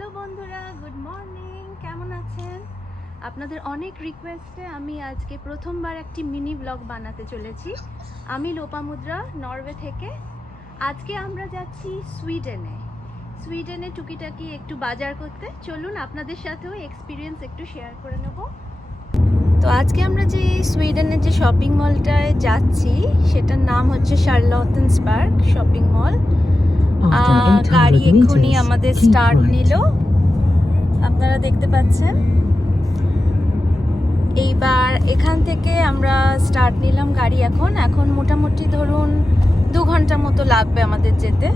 Hello বন্ধুরা, good morning. কেমন আছেন? আপনাদের অনেক রিকোয়েস্টে আমি আজকে প্রথমবার একটি মিনি ব্লগ বানাতে চলেছি। আমি লোপামুদ্রা, নরওয়ে থেকে। আজকে আমরা যাচ্ছি সুইডেনে টুকিটাকি একটু বাজার করতে। চলুন আপনাদের সাথেও এক্সপিরিয়েন্স একটু শেয়ার করে নেব। তো আজকে আমরা যে সুইডেনের যে শপিং মলটায় যাচ্ছি সেটার নাম হচ্ছে শার্লটেনসবার্গ শপিং মল। গাড়ি এক্ষুনি আমাদের স্টার্ট নিল, আপনারা দেখতে পাচ্ছেন। এইবার এখান থেকে আমরা স্টার্ট নিলাম গাড়ি। এখন মোটামুটি ধরুন 2 ঘন্টা মতো লাগবে আমাদের যেতে।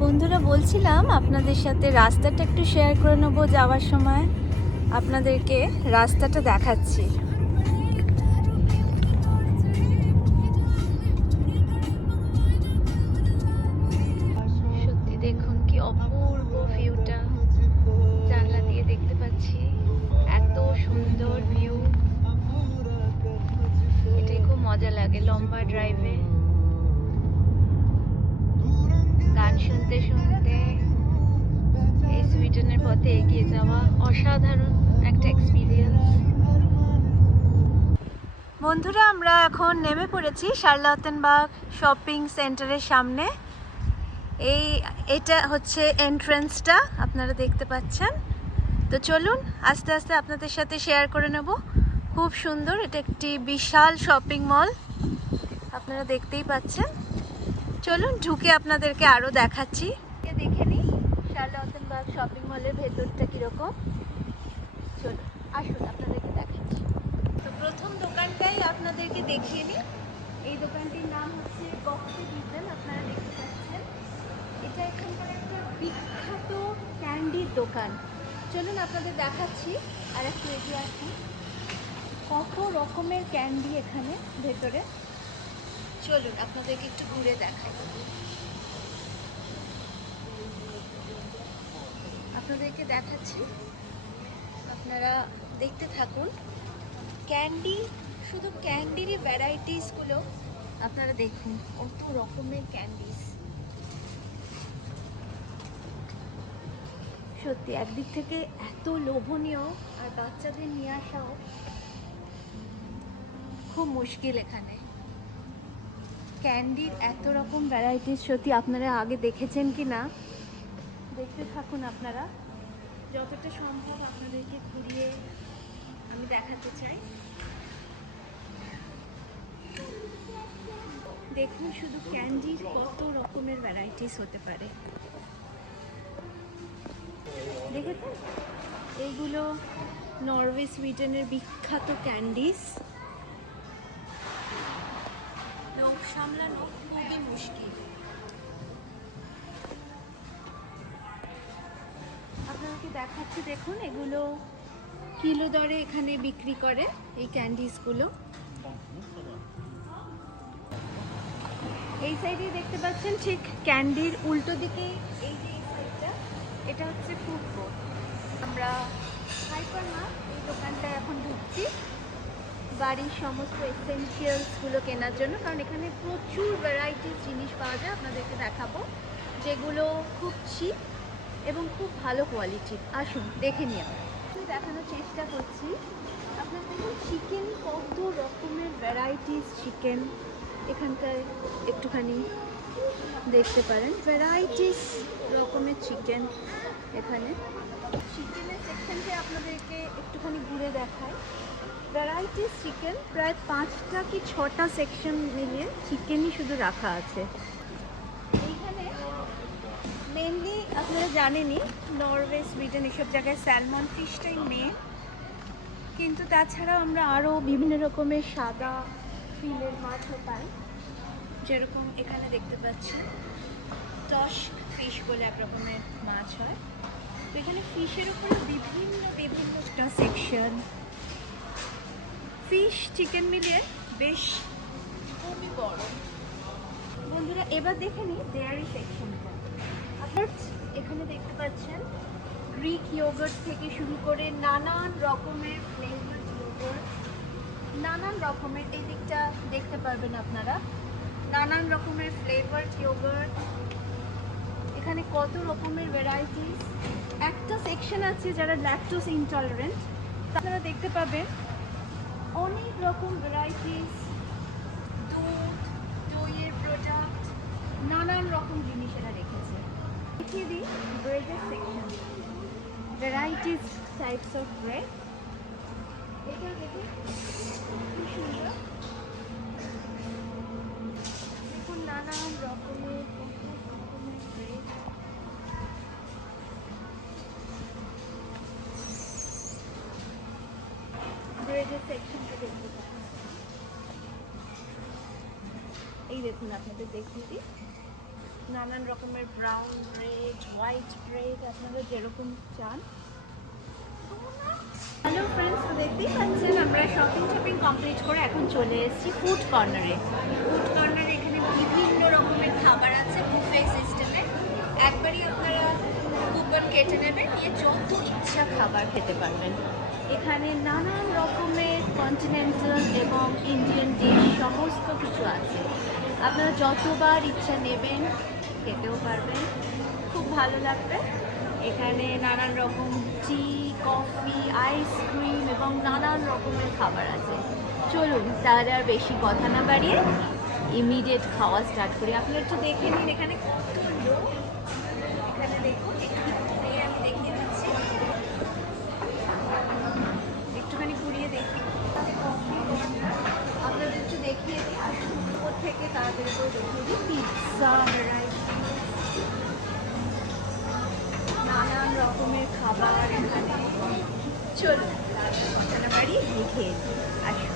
বন্ধুরা, বলছিলাম আপনাদের সাথে রাস্তাটা একটু শেয়ার করে নেবো। যাওয়ার সময় আপনাদেরকে রাস্তাটা দেখাচ্ছি। সত্যি দেখুন কি অপূর্ব ভিউটা, জানলা দিয়ে দেখতে পাচ্ছি। এত সুন্দর ভিউ, এটাই খুব মজা লাগে লম্বা ড্রাইভে গান শুনতে শুনতে এই সুইডেনের পথে এগিয়ে যাওয়া। অসাধারণ একটা এক্সপিরিয়েন্স। বন্ধুরা, আমরা এখন নেমে পড়েছি শার্লটেনবার্গ শপিং সেন্টারের সামনে। এটা হচ্ছে এন্ট্রান্সটা, আপনারা দেখতে পাচ্ছেন। তো চলুন আস্তে আস্তে আপনাদের সাথে শেয়ার করে নেব। খুব সুন্দর, এটা একটি বিশাল শপিং মল, আপনারা দেখতেই পাচ্ছেন। চলুন ঢুকে আপনাদেরকে আরও দেখাচ্ছি। দেখে নিই শার্লটেনবার্গ শপিং মলের ভেতরটা কীরকম। চলুন আসুন আপনাদেরকে দেখাচ্ছি। তো প্রথম দোকানটাই আপনাদেরকে দেখিয়ে নিই। এই দোকানটির নাম হচ্ছে কফি ডিজেল, আপনারা দেখতে পাচ্ছেন। এটা এখানকার একটা বিখ্যাত ক্যান্ডির দোকান। চলুন আপনাদের দেখাচ্ছি। আর একটু এগিয়ে আসুন, কত রকমের ক্যান্ডি এখানে ভেতরে। চলুন আপনাদেরকে একটু ঘুরে দেখাই। আপনাদেরকে দেখাচ্ছি, আপনারা দেখতে থাকুন। ক্যান্ডি, শুধু ক্যান্ডিরই ভ্যারাইটিসগুলো আপনারা দেখুন, কত রকমের ক্যান্ডিস। সত্যি একদিক থেকে এত লোভনীয়, আর বাচ্চাদের নিয়ে আসাও খুব মুশকিল। এখানে ক্যান্ডির এত রকম ভ্যারাইটিস, সত্যি আপনারা আগে দেখেছেন কি না, দেখতে থাকুন। আপনারা যতটা সম্ভব আপনাদেরকে ঘুরিয়ে আমি দেখাতে চাই। দেখুন শুধু ক্যান্ডির কত রকমের ভ্যারাইটিস হতে পারে। দেখেছেন, এইগুলো নরওয়ে সুইডেনের বিখ্যাত ক্যান্ডিস। লোভ সামলানো খুবই মুশকিল। আপনাদেরকে দেখাচ্ছি, দেখুন এগুলো কিলো দরে এখানে বিক্রি করে এই ক্যান্ডিসগুলো। এই সাইডে দেখতে পাচ্ছেন, ঠিক ক্যান্ডির উল্টো দিকে এই যে সাইডটা, এটা হচ্ছে ফুড কোর্ট। আমরা হাইপারমার্ট এই দোকানটায় এখন ঢুকছি বাড়ির সমস্ত এসেনশিয়ালসগুলো কেনার জন্য, কারণ এখানে প্রচুর ভ্যারাইটিস জিনিস পাওয়া যায়। আপনাদেরকে দেখাবো যেগুলো খুব চিপ এবং খুব ভালো কোয়ালিটির। আসুন দেখে নিই। আমরা দেখানোর চেষ্টা করছি। আপনার দেখুন চিকেন, কত রকমের ভ্যারাইটিস চিকেন এখানটায় একটুখানি দেখতে পারেন। ভ্যারাইটিস রকমের চিকেন এখানে। চিকেনের সেকশনকে আপনাদেরকে একটুখানি ঘুরে দেখাই। ভ্যারাইটিস চিকেন, প্রায় 5টা কি 6টা সেকশন মিলিয়ে চিকেনই শুধু রাখা আছে এইখানে। মেনলি আপনারা জানেনই, নরওয়ে সুইডেন এসব জায়গায় স্যালমন ফিশটাই মেন, কিন্তু তাছাড়াও আমরা আরও বিভিন্ন রকমের সাদা ফিলের মাছও পাই। যেরকম এখানে দেখতে পাচ্ছেন টস্ক ফিশ বলে এক রকমের মাছ হয়। তো এখানে ফিশের উপরে বিভিন্নটা সেকশন, ফিশ চিকেন মিলিয়ে বেশ খুবই বড়। বন্ধুরা, এবার দেখে নিই ডেয়ারি সেকশনটা। আপনার এখানে দেখতে পাচ্ছেন গ্রিক ইয়োগার্ট থেকে শুরু করে নানান রকমের ফ্লেভার ইয়োগার্ট, নানান রকমের, এই দিকটা দেখতে পারবেন আপনারা, নানান রকমের ফ্লেভার ইয়োগার্ট। এখানে কত রকমের ভ্যারাইটিস। একটা সেকশন আছে যারা ল্যাকটোজ ইনটলারেন্ট, আপনারা দেখতে পাবেন অনেক রকম ভ্যারাইটিস, দুধ, দইয়ের প্রোডাক্ট, নানান রকম জিনিস এরা রেখেছে। দেখিয়ে দিই ব্রেডের section, varieties types of bread. এটা দেখুন কি সুন্দর, দেখুন নানান রকমের ব্রেড। ব্রেডের সেকশনটা দেখতে পাবেন। এই দেখুন আপনাদের দেখিয়ে দিই নানান রকমের ব্রাউন ব্রেড, হোয়াইট ব্রেড, আপনারা যেরকম চান। হ্যালো ফ্রেন্ডস, তো দেখতেই পাচ্ছেন আমরা শপিং কমপ্লিট করে এখন চলে এসেছি ফুড কর্নারে। ফুড কর্নারে এখানে বিভিন্ন রকমের খাবার আছে বুফে সিস্টেমে। একবারই আপনারা কুপন কেটে নেবেন, নিয়ে যত ইচ্ছা খাবার খেতে পারবেন। এখানে নানান রকমের কন্টিনেন্টাল এবং ইন্ডিয়ান ডিশ সমস্ত কিছু আছে। আপনারা যতবার ইচ্ছা নেবেন, খেতেও পারবেন, খুব ভালো লাগবে। এখানে নানান রকম টি, কফি, আইসক্রিম এবং নানান রকমের খাবার আছে। চলুন তাহলে আর বেশি কথা না বাড়িয়ে ইমিডিয়েট খাওয়া স্টার্ট করি। আপনি একটু দেখে নিন এখানে কত লোক। এখানে দেখুন একটু ঘুরিয়ে আমি দেখিয়ে দিচ্ছি, একটুখানি ঘুরিয়ে দেখি। আপনাদের একটু দেখিয়ে দিই উপর থেকে, তাড়াতাড়ি করে দেখিয়ে দিই। পিৎজা, নানান রকমের খাবার এখানে। চলুন বাড়ি খেয়ে আসুন।